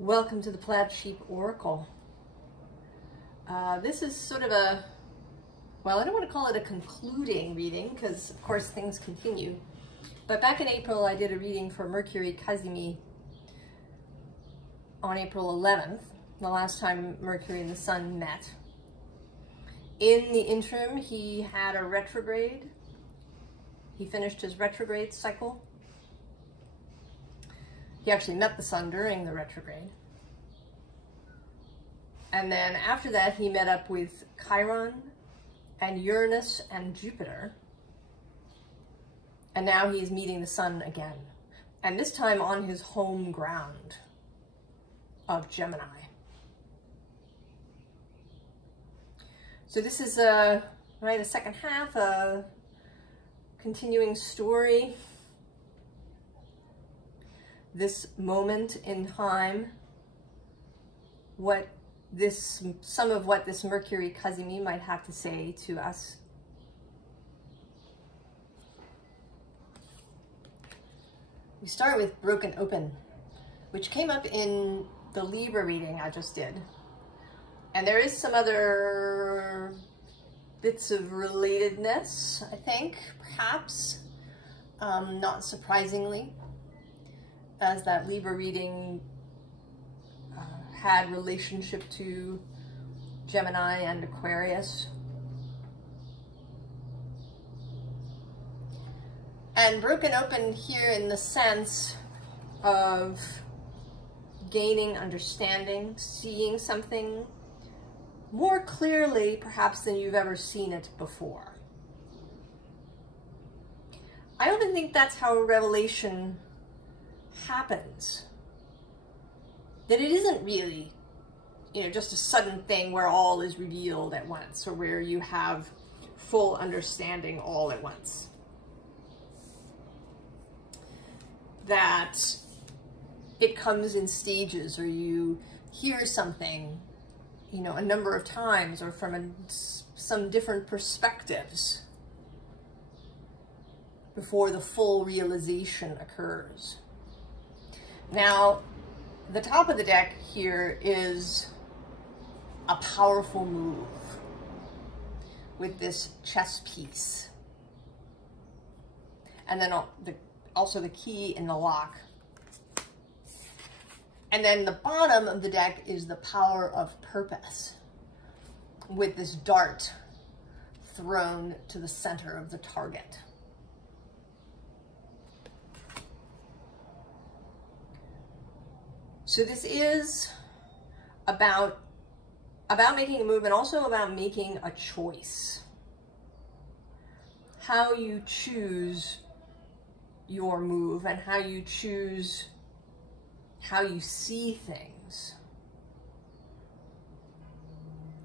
Welcome to the Plaid Sheep Oracle. This is sort of a, well, I don't want to call it a concluding reading because of course things continue. But back in April I did a reading for Mercury Cazimi on April 11th, the last time Mercury and the Sun met. In the interim he had a retrograde. He finished his retrograde cycle. He actually met the Sun during the retrograde. And then after that, he met up with Chiron and Uranus and Jupiter. And now he's meeting the Sun again. And this time on his home ground of Gemini. So this is the second half, a continuing story. This moment in time, some of what this Mercury Cazimi might have to say to us. We start with Broken Open, which came up in the Libra reading I just did. And there is some other bits of relatedness, I think, perhaps, not surprisingly, as that Libra reading had relationship to Gemini and Aquarius. And Broken Open here in the sense of gaining understanding, seeing something more clearly perhaps than you've ever seen it before. I often think that's how a revelation happens. That it isn't really, just a sudden thing where all is revealed at once, or where you have full understanding all at once. That it comes in stages, or you hear something, a number of times, or from some different perspectives before the full realization occurs. Now, the top of the deck here is a powerful move with this chess piece. And then also the key in the lock. And then the bottom of the deck is the power of purpose with this dart thrown to the center of the target. So this is about making a move, and also about making a choice. How you choose your move, and how you choose how you see things,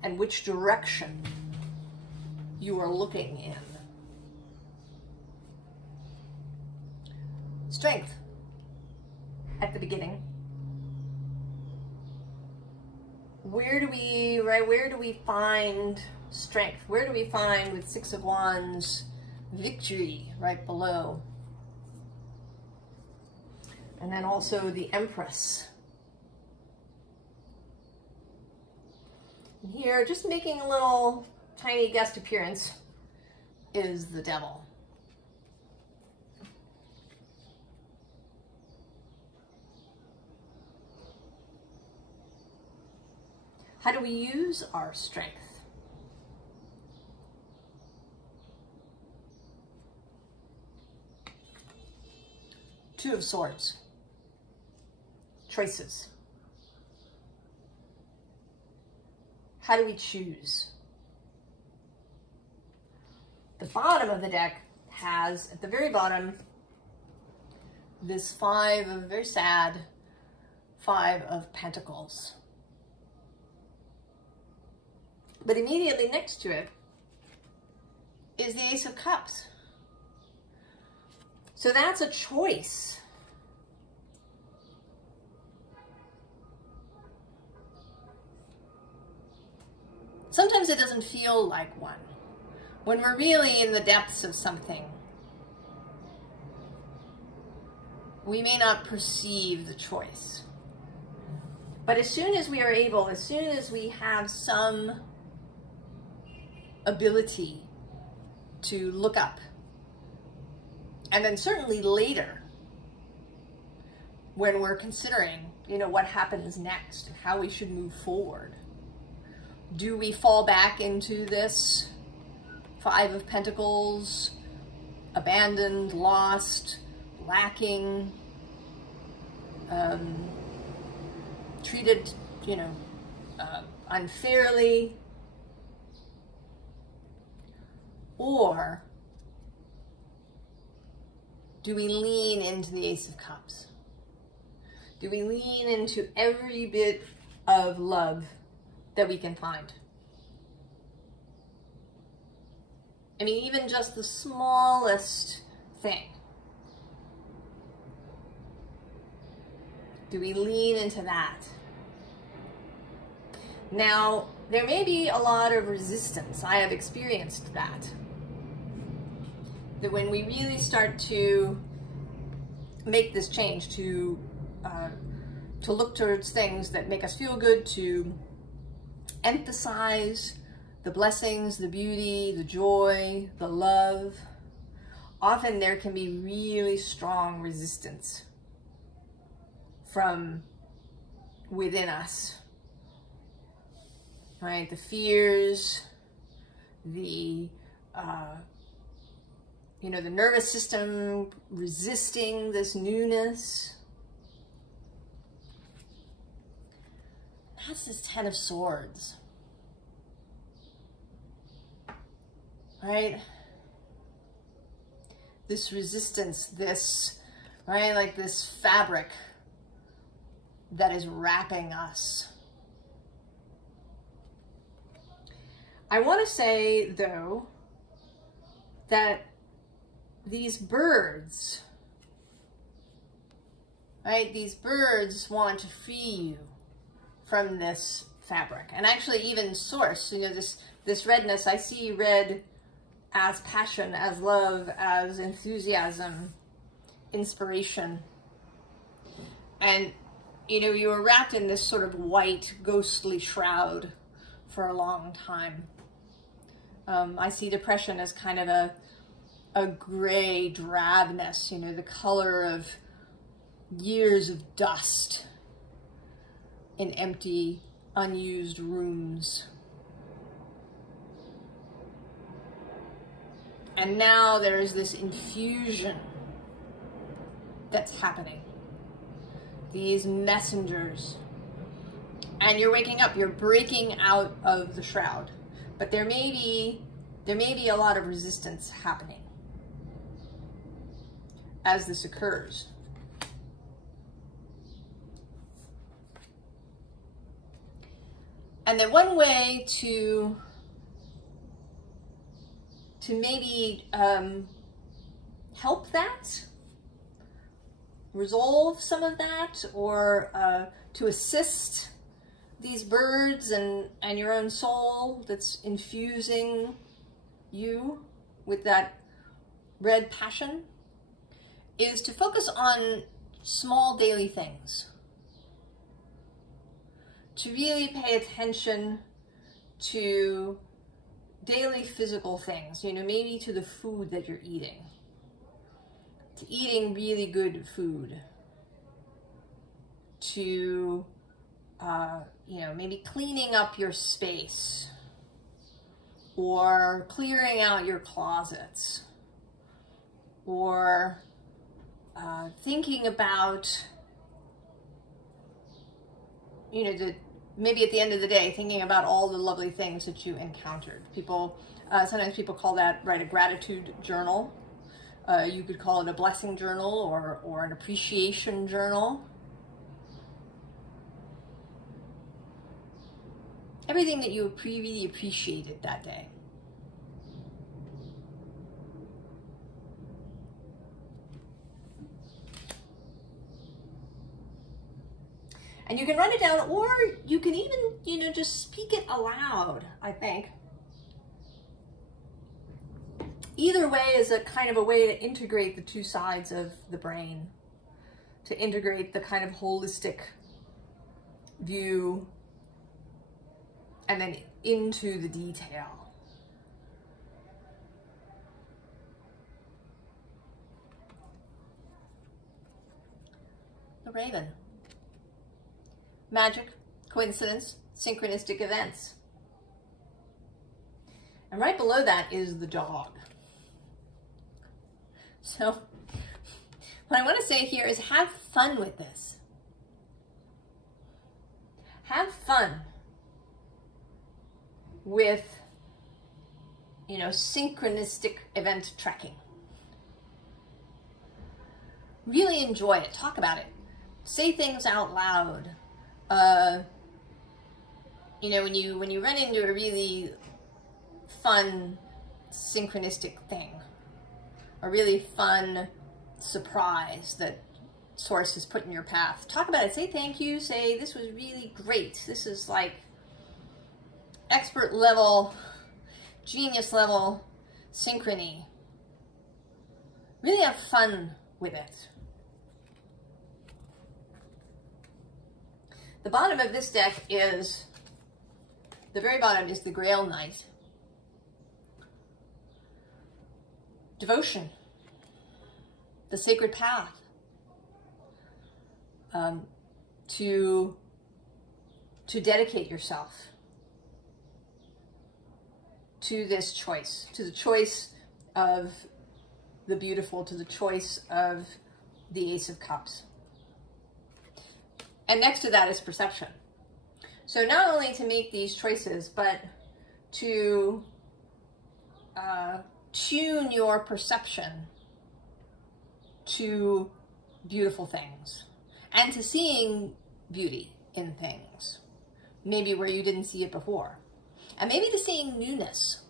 and which direction you are looking in. Strength at the beginning. Where do we find strength? Where do we find, with Six of Wands, victory right below? And then also the Empress. And here, just making a little tiny guest appearance, is the Devil. How do we use our strength? Two of Swords. Choices. How do we choose? The bottom of the deck has, at the very bottom, this very sad Five of Pentacles. But immediately next to it is the Ace of Cups. So that's a choice. Sometimes it doesn't feel like one. When we're really in the depths of something, we may not perceive the choice. But as soon as we are able, as soon as we have some ability to look up, and then certainly later, when we're considering, you know, what happens next and how we should move forward, do we fall back into this Five of Pentacles, abandoned, lost, lacking, treated, you know, unfairly? Or do we lean into the Ace of Cups? Do we lean into every bit of love that we can find? I mean, even just the smallest thing. Do we lean into that? Now, there may be a lot of resistance. I have experienced that. That when we really start to make this change, to look towards things that make us feel good, to emphasize the blessings, the beauty, the joy, the love, often there can be really strong resistance from within us, right? The fears, the, you know, the nervous system resisting this newness. That's this Ten of Swords, right? This resistance, this, right, like this fabric that is wrapping us. I want to say, though, that these birds, right, these birds want to free you from this fabric. And actually even source, you know, this redness, I see red as passion, as love, as enthusiasm, inspiration. And, you know, you were wrapped in this sort of white, ghostly shroud for a long time. I see depression as kind of a gray drabness, you know, the color of years of dust in empty, unused rooms. And now there's this infusion that's happening. These messengers. And you're waking up, you're breaking out of the shroud. But there may be a lot of resistance happening as this occurs. And then one way to maybe help that, resolve some of that, or to assist these birds and your own soul that's infusing you with that red passion, is to focus on small daily things. To really pay attention to daily physical things, you know, maybe to the food that you're eating, to eating really good food, to, you know, maybe cleaning up your space or clearing out your closets, or thinking about, you know, maybe at the end of the day, thinking about all the lovely things that you encountered. People, sometimes people call that, right, a gratitude journal. You could call it a blessing journal or an appreciation journal. Everything that you really appreciated that day. And you can write it down, or you can even, you know, just speak it aloud, I think. Either way is a kind of a way to integrate the two sides of the brain, to integrate the kind of holistic view and then into the detail. The Raven. Magic, coincidence, synchronistic events. And right below that is the dog. So what I want to say here is have fun with this. Have fun with, you know, synchronistic event tracking. Really enjoy it. Talk about it. Say things out loud. You know, when you run into a really fun synchronistic thing, a really fun surprise that Source has put in your path, talk about it. Say thank you. Say this was really great. This is like expert level, genius level synchrony. Really have fun with it. The bottom of this deck is, the very bottom is the Grail Knight. Devotion, the sacred path, to dedicate yourself to this choice, to the choice of the beautiful, to the choice of the Ace of Cups. And next to that is perception. So not only to make these choices, but to tune your perception to beautiful things and to seeing beauty in things, maybe where you didn't see it before, and maybe to seeing newness.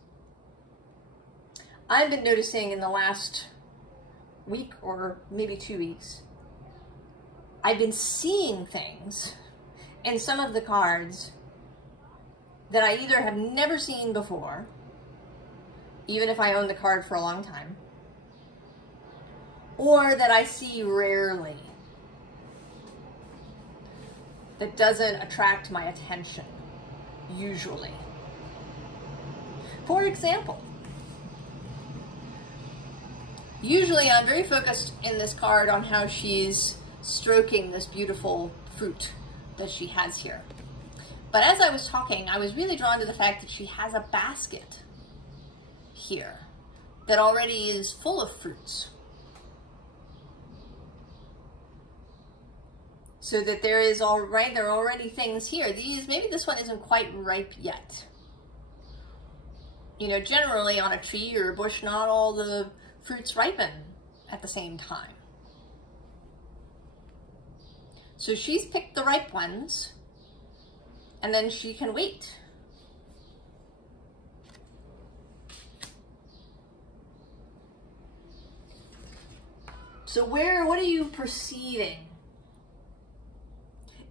I've been noticing in the last week or maybe 2 weeks, I've been seeing things in some of the cards that I either have never seen before, even if I own the card for a long time, or that I see rarely, that doesn't attract my attention, usually. For example, usually I'm very focused in this card on how she's stroking this beautiful fruit that she has here. But as I was talking, I was really drawn to the fact that she has a basket here that already is full of fruits. So that there are already things here. Maybe this one isn't quite ripe yet. You know, generally on a tree or a bush, not all the fruits ripen at the same time. So she's picked the ripe ones, and then she can wait. So what are you perceiving?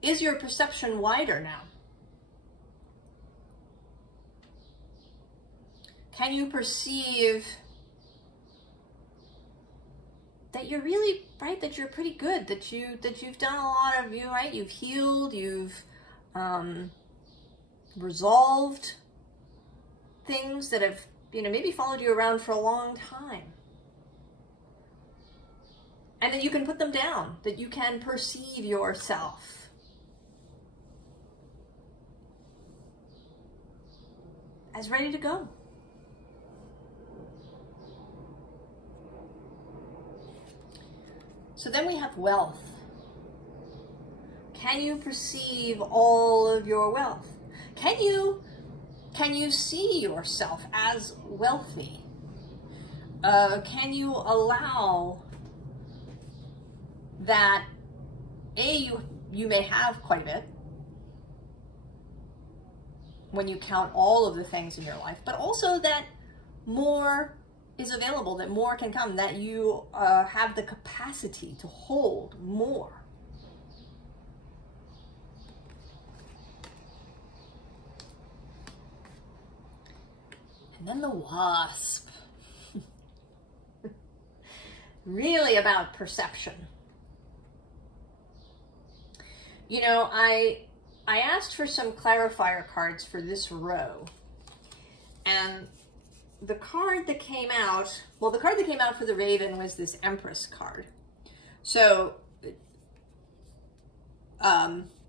Is your perception wider now? Can you perceive that you're really, right, that you're pretty good, that you've done a lot of, right, you've healed, you've resolved things that have, maybe followed you around for a long time. And that you can put them down, that you can perceive yourself as ready to go. So then we have wealth. Can you perceive all of your wealth? Can you see yourself as wealthy? Can you allow that, you may have quite a bit when you count all of the things in your life, but also that more is available, that more can come, that you have the capacity to hold more. And then the Wasp. Really about perception. I I asked for some clarifier cards for this row. And the card that came out, well, the card that came out for the Raven was this Empress card. So,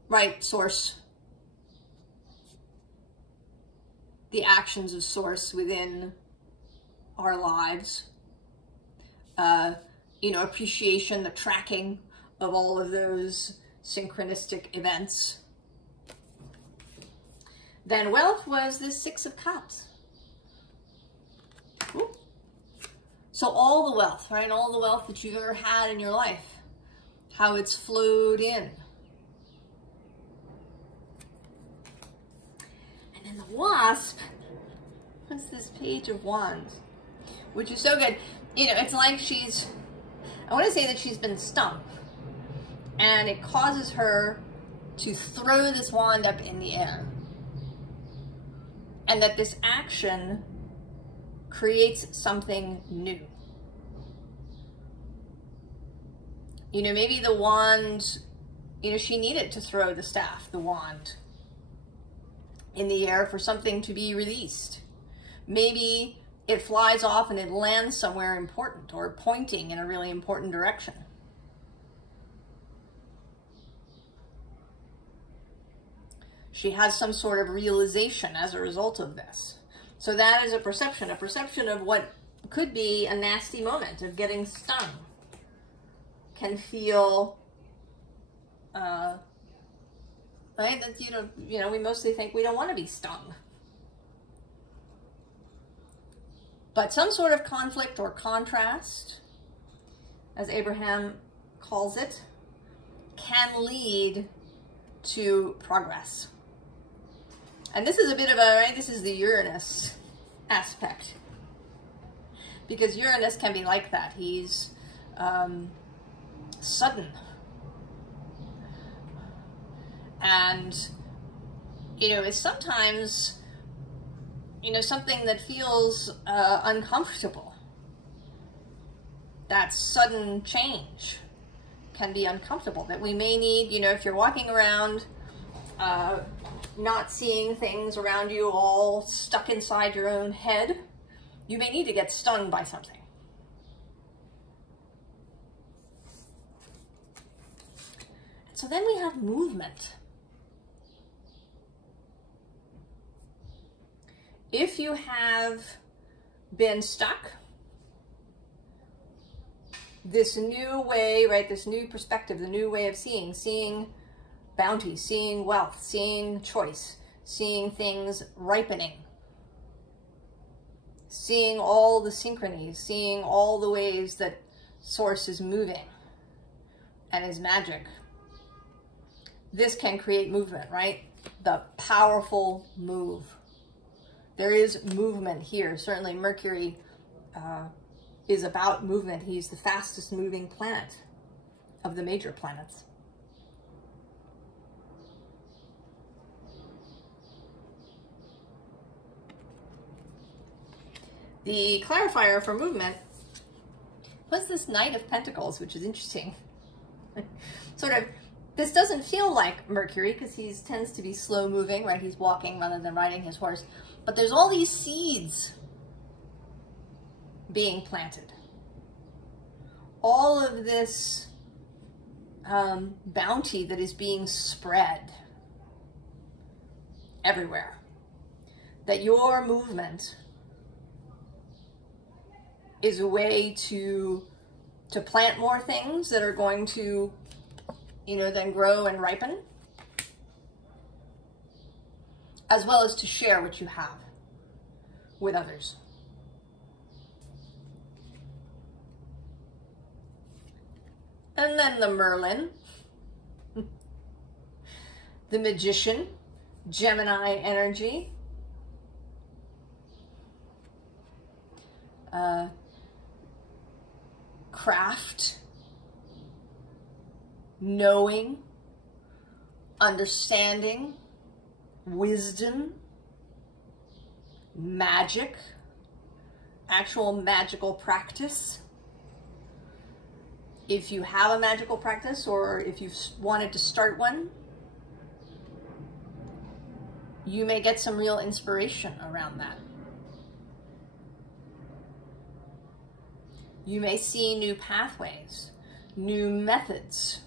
right, Source. The actions of Source within our lives. You know, appreciation, the tracking of all of those synchronistic events. Then wealth was this Six of Cups. Ooh. So all the wealth, right? All the wealth that you've ever had in your life, how it's flowed in. And then the Wasp, what's this Page of Wands? Which is so good. You know, it's like she's, I want to say that she's been stung. And it causes her to throw this wand up in the air. And that this action creates something new. You know, maybe the wand, you know, she needed to throw the staff, the wand, in the air for something to be released. Maybe it flies off and it lands somewhere important or pointing in a really important direction. She has some sort of realization as a result of this. So that is a perception of what could be a nasty moment of getting stung. Can feel, right? That you know, we mostly think we don't want to be stung. But some sort of conflict or contrast, as Abraham calls it, can lead to progress. And this is a bit of a, right, this is the Uranus aspect. Because Uranus can be like that. He's sudden. And, you know, it's sometimes, you know, something that feels uncomfortable. That sudden change can be uncomfortable. That we may need, you know, if you're walking around, not seeing things around you, all stuck inside your own head, you may need to get stung by something. So then we have movement. If you have been stuck, this new way, right, this new perspective, the new way of seeing bounty, seeing wealth, seeing choice, seeing things ripening, seeing all the synchronies, seeing all the ways that Source is moving and is magic. This can create movement, right? The powerful move. There is movement here. Certainly Mercury is about movement. He's the fastest moving planet of the major planets. The clarifier for movement was this Knight of Pentacles, which is interesting. Sort of, this doesn't feel like Mercury because he tends to be slow moving, right? He's walking rather than riding his horse. But there's all these seeds being planted. All of this bounty that is being spread everywhere. That your movement is a way to plant more things that are going to, you know, then grow and ripen, as well as to share what you have with others. And then the Merlin, the Magician, Gemini energy, craft, knowing, understanding, wisdom, magic, actual magical practice. If you have a magical practice or if you've wanted to start one, you may get some real inspiration around that. You may see new pathways, new methods,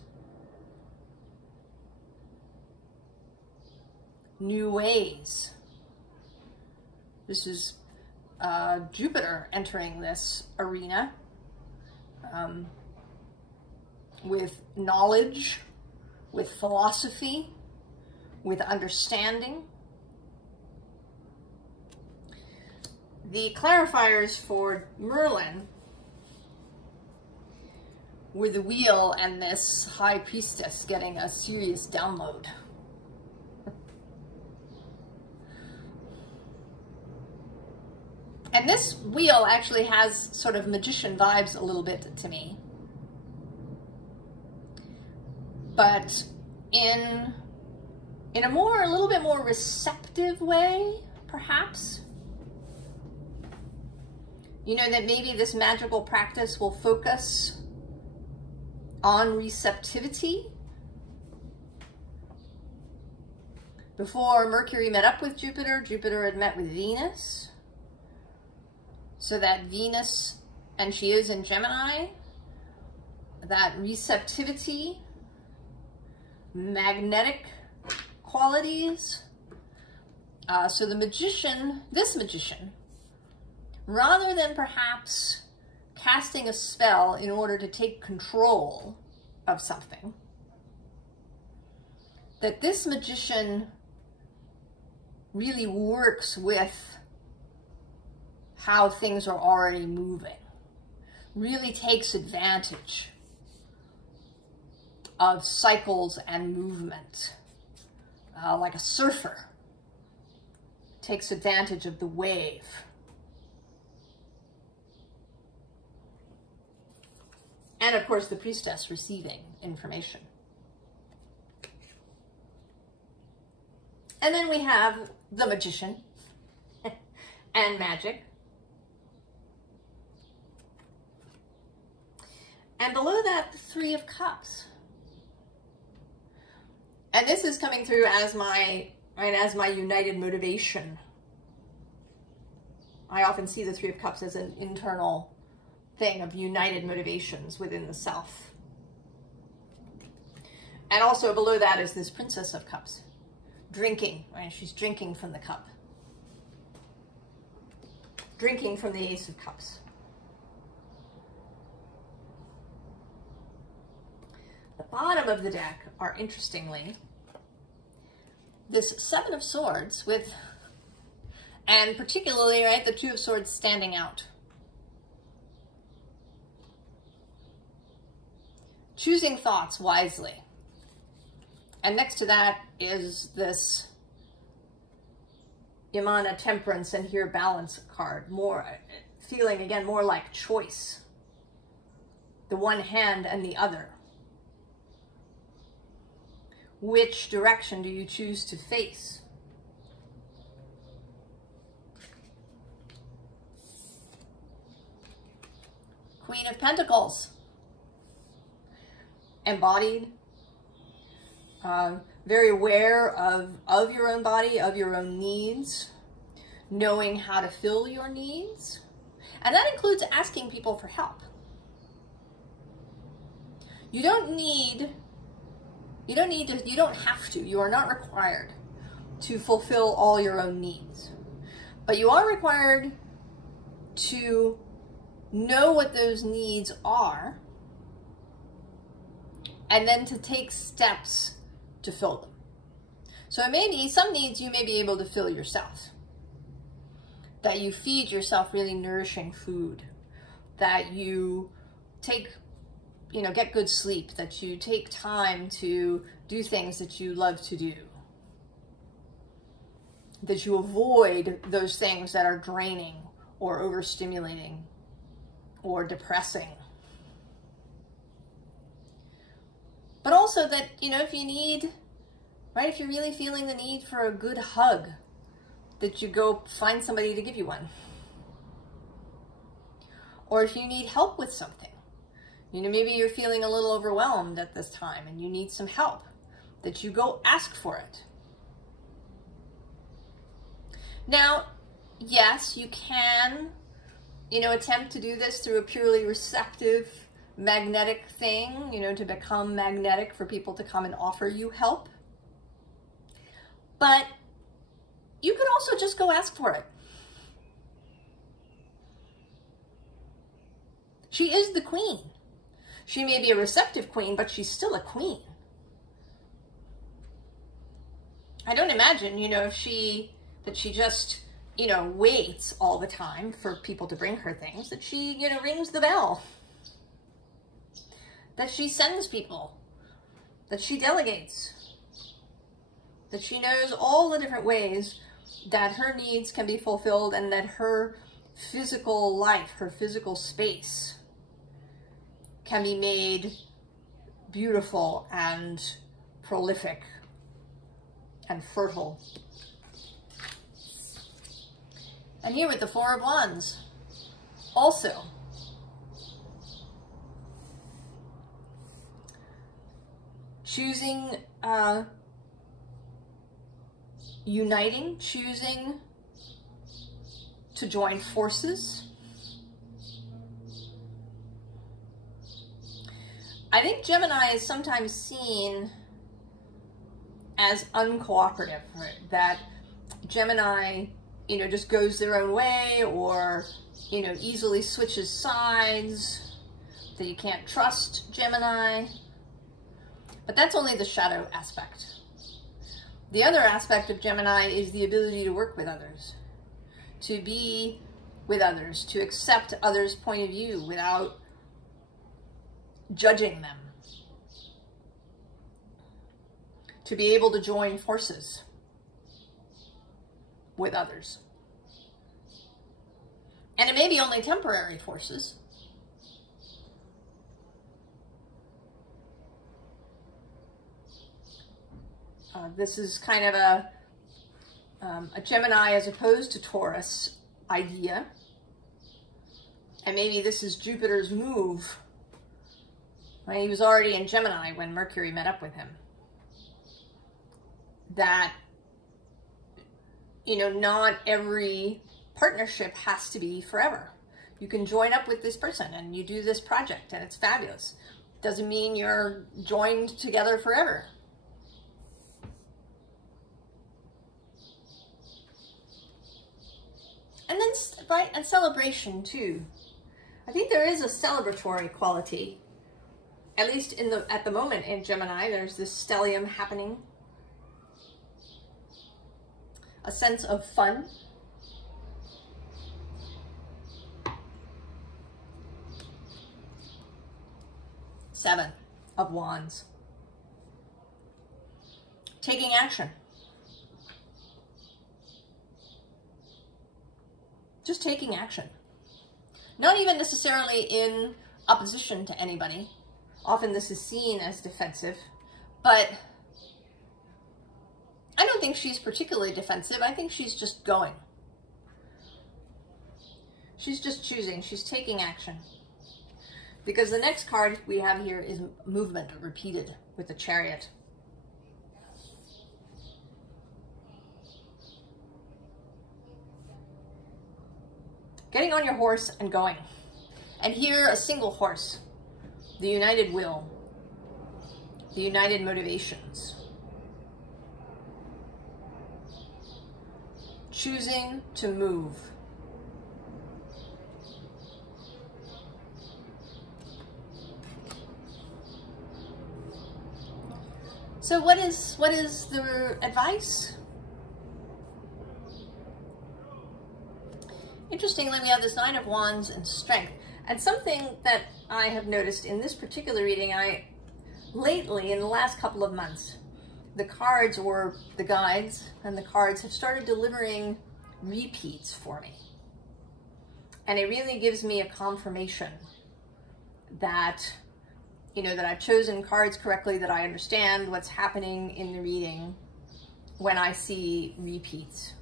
new ways. This is Jupiter entering this arena with knowledge, with philosophy, with understanding. The clarifiers for Merlin were the wheel and this high priestess getting a serious download. And this wheel actually has sort of magician vibes a little bit to me. But in a little bit more receptive way, perhaps. You know, that maybe this magical practice will focus on receptivity. Before Mercury met up with Jupiter, Jupiter had met with Venus. So that Venus, and she is in Gemini, that receptivity, magnetic qualities. So the magician, this magician, rather than perhaps casting a spell in order to take control of something, that this magician really works with how things are already moving, really takes advantage of cycles and movement, like a surfer takes advantage of the wave. And of course the priestess receiving information. And then we have the magician and magic. And below that, the Three of Cups. And this is coming through as my united motivation. I often see the Three of Cups as an internal thing of united motivations within the self. And also below that is this Princess of Cups. Drinking, right? She's drinking from the cup. Drinking from the Ace of Cups. The bottom of the deck are, interestingly, this Seven of Swords with, and particularly, right, the Two of Swords standing out. Choosing thoughts wisely. And next to that is this Yamana Temperance and here Balance card. More, feeling again more like choice. The one hand and the other. Which direction do you choose to face? Queen of Pentacles. Embodied. Very aware of your own body, of your own needs. Knowing how to fill your needs. And that includes asking people for help. You don't have to, you are not required to fulfill all your own needs. But you are required to know what those needs are and then to take steps to fill them. So it may be some needs you may be able to fill yourself. That you feed yourself really nourishing food. That you take, get good sleep. That you take time to do things that you love to do. That you avoid those things that are draining or overstimulating or depressing. But also that, if you need, right, if you're really feeling the need for a good hug, that you go find somebody to give you one. Or if you need help with something, maybe you're feeling a little overwhelmed at this time and you need some help, that you go ask for it. Now, yes, you can, you know, attempt to do this through a purely receptive, magnetic thing, you know, to become magnetic for people to come and offer you help. But you could also just go ask for it. She is the queen. She may be a receptive queen, but she's still a queen. I don't imagine, you know, that she just, you know, waits all the time for people to bring her things, that she, you know, rings the bell, that she sends people, that she delegates, that she knows all the different ways that her needs can be fulfilled and that her physical life, her physical space can be made beautiful and prolific and fertile. And here with the Four of Wands, also, choosing, uniting, choosing to join forces. I think Gemini is sometimes seen as uncooperative, right? That Gemini, you know, just goes their own way, or, you know, easily switches sides, that you can't trust Gemini. But that's only the shadow aspect. The other aspect of Gemini is the ability to work with others, to be with others, to accept others' point of view without judging them, to be able to join forces with others. And it may be only temporary forces. This is kind of a Gemini as opposed to Taurus idea. And maybe this is Jupiter's move. Right? He was already in Gemini when Mercury met up with him. That, you know, not every partnership has to be forever. You can join up with this person and you do this project and it's fabulous. Doesn't mean you're joined together forever. And then, right, and celebration too. I think there is a celebratory quality, at least at the moment in Gemini. There's this stellium happening. A sense of fun. Seven of Wands. Taking action. Just taking action. Not even necessarily in opposition to anybody. Often this is seen as defensive, but I don't think she's particularly defensive. I think she's just going. She's just choosing. She's taking action. Because the next card we have here is movement repeated with the Chariot. Getting on your horse and going. And here, a single horse. The united will. The united motivations. Choosing to move. So what is the advice? Interestingly, we have this Nine of Wands and Strength. And something that I have noticed in this particular reading, lately, in the last couple of months, the cards, or the guides and the cards, have started delivering repeats for me. And it really gives me a confirmation that, you know, that I've chosen cards correctly, that I understand what's happening in the reading when I see repeats.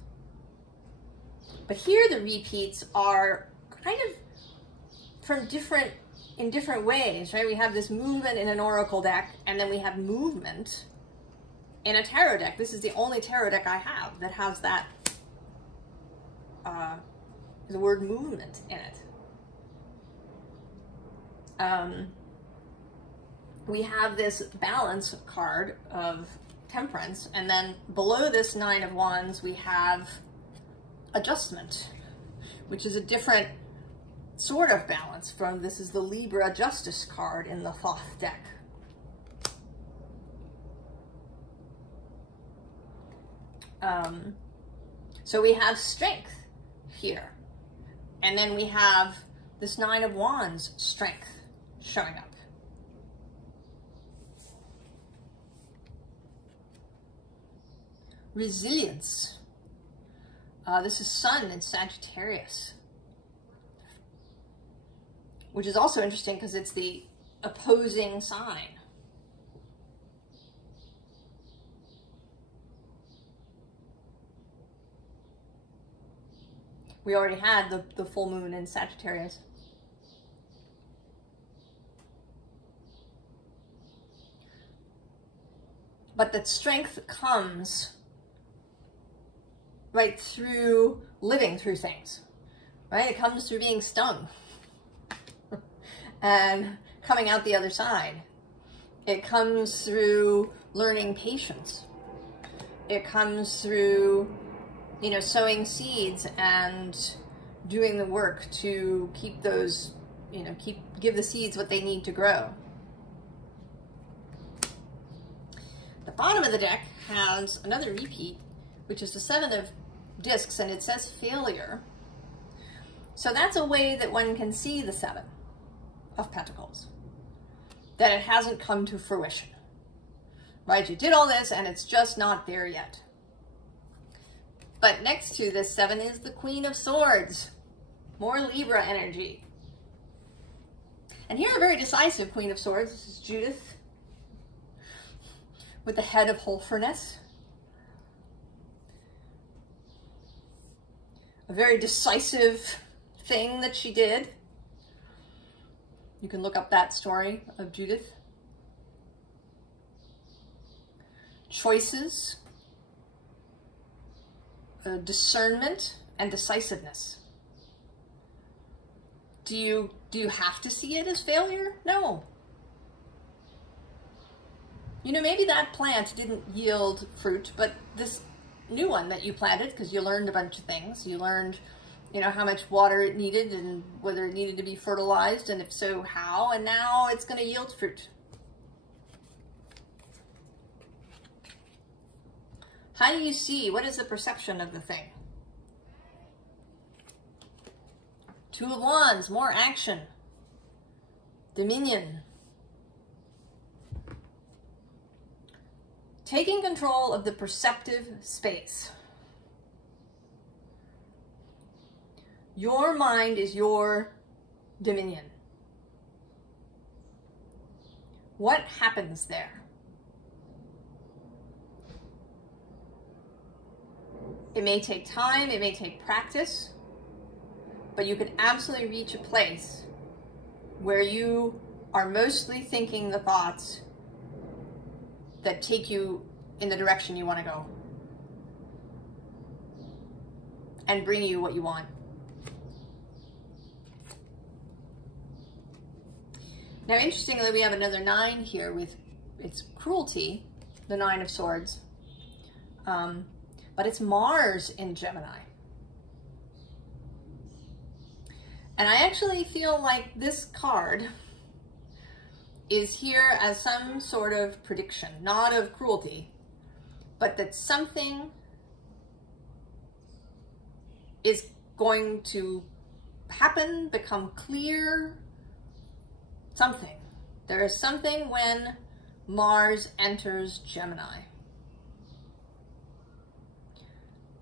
But here the repeats are kind of in different ways, right? We have this movement in an oracle deck, and then we have movement in a tarot deck. This is the only tarot deck I have that has that the word movement in it. We have this balance card of temperance, and then below this Nine of Wands we have adjustment, which is a different sort of balance from, this is the Libra Justice card in the Thoth deck. So we have strength here, and then we have this Nine of Wands strength showing up. Resilience. This is Sun in Sagittarius, which is also interesting because it's the opposing sign. We already had the full moon in Sagittarius. But that strength comes right through living through things, right? It comes through being stung and coming out the other side. It comes through learning patience. It comes through, you know, sowing seeds and doing the work to keep those, you know, give the seeds what they need to grow. The bottom of the deck has another repeat, which is the Seven of Discs, and it says failure. So that's a way that one can see the Seven of Pentacles, that it hasn't come to fruition, right? You did all this and it's just not there yet. But next to this Seven is the Queen of Swords, more Libra energy. And here a very decisive Queen of Swords. This is Judith with the head of wholesomness. A very decisive thing that she did. You can look up that story of Judith. Choices, discernment, and decisiveness. Do you have to see it as failure? No. You know, maybe that plant didn't yield fruit, but this new one that you planted, because you learned a bunch of things. You learned, you know, how much water it needed and whether it needed to be fertilized, and if so, how, and now it's going to yield fruit. How do you see? What is the perception of the thing? Two of Wands, more action. Dominion. Taking control of the perceptive space. Your mind is your dominion. What happens there? It may take time, it may take practice, but you can absolutely reach a place where you are mostly thinking the thoughts that take you in the direction you want to go and bring you what you want. Now, interestingly, we have another 9 here with its cruelty, the 9 of Swords, but it's Mars in Gemini. And I actually feel like this card is here as some sort of prediction, not of cruelty, but that something is going to happen, become clear, something. There is something when Mars enters Gemini.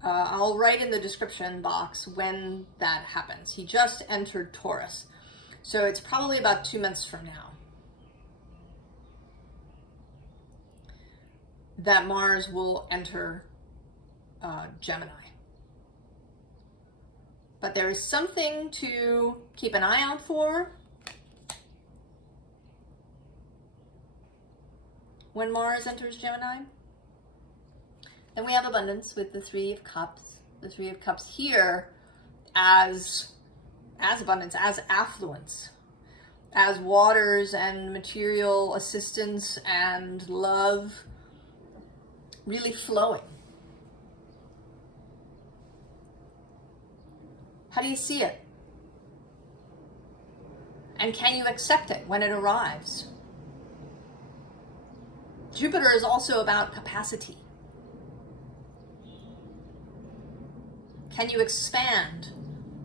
I'll write in the description box when that happens. He just entered Taurus, so it's probably about 2 months from now that Mars will enter Gemini. But there is something to keep an eye out for when Mars enters Gemini. Then we have abundance with the Three of Cups. The Three of Cups here as abundance, as affluence, as waters and material assistance and love really flowing. How do you see it? And can you accept it when it arrives? Jupiter is also about capacity. Can you expand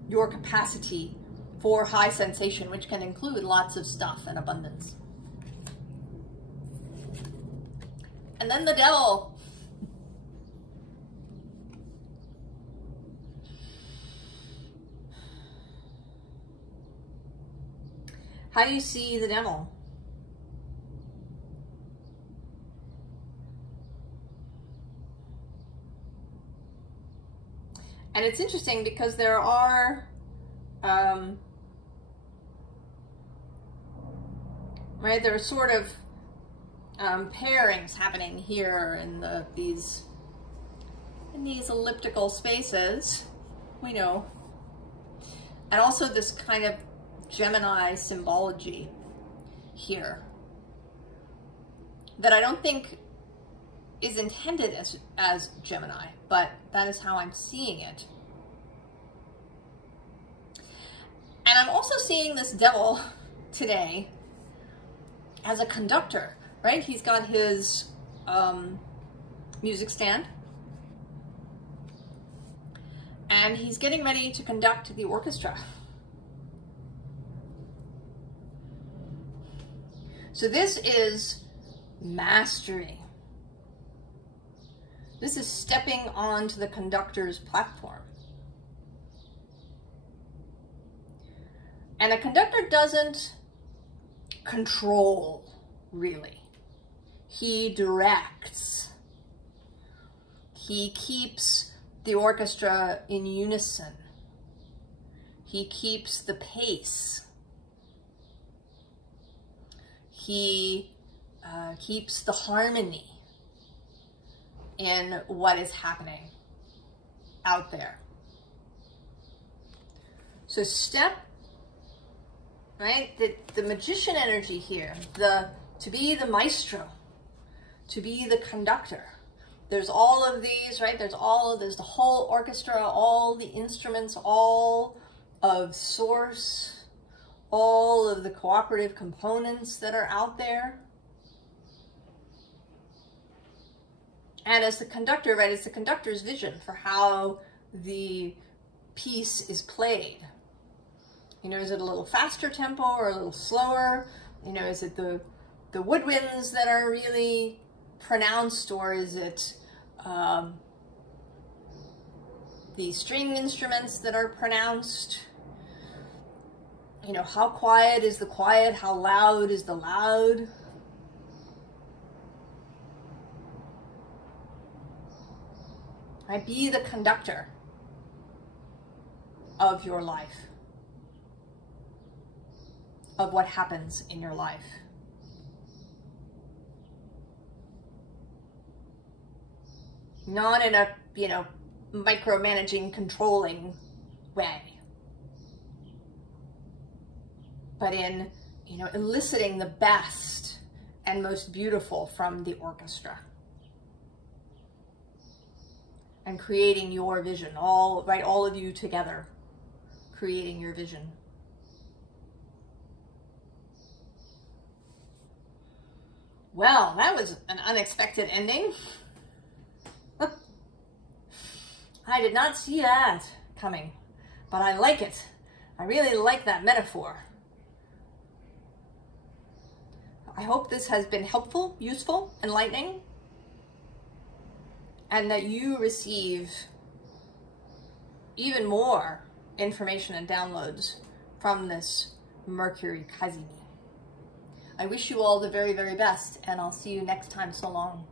your capacity for high sensation, which can include lots of stuff and abundance? And then the devil. How do you see the devil? And it's interesting because there are right, there are sort of pairings happening here in these elliptical spaces, we know, and also this kind of Gemini symbology here that I don't think is intended as Gemini, but that is how I'm seeing it. And I'm also seeing this devil today as a conductor, right? He's got his music stand, and he's getting ready to conduct the orchestra. So this is mastery. This is stepping onto the conductor's platform. And a conductor doesn't control, really. He directs. He keeps the orchestra in unison. He keeps the pace. He keeps the harmony in what is happening out there. So step, right? The magician energy here, to be the maestro, to be the conductor. There's all of these, right? There's the whole orchestra, all the instruments, all of source, all of the cooperative components that are out there. And as the conductor, right, it's the conductor's vision for how the piece is played. You know, is it a little faster tempo or a little slower? You know, is it the woodwinds that are really pronounced, or is it the string instruments that are pronounced? You know, how quiet is the quiet? How loud is the loud? Right? Be the conductor of your life, of what happens in your life. Not in a, you know, micromanaging, controlling way, but in, you know, eliciting the best and most beautiful from the orchestra and creating your vision, all of you together, creating your vision. Well, that was an unexpected ending. I did not see that coming, but I like it. I really like that metaphor. I hope this has been helpful, useful, enlightening, and that you receive even more information and downloads from this Mercury Cazimi. I wish you all the very, very best, and I'll see you next time. So long.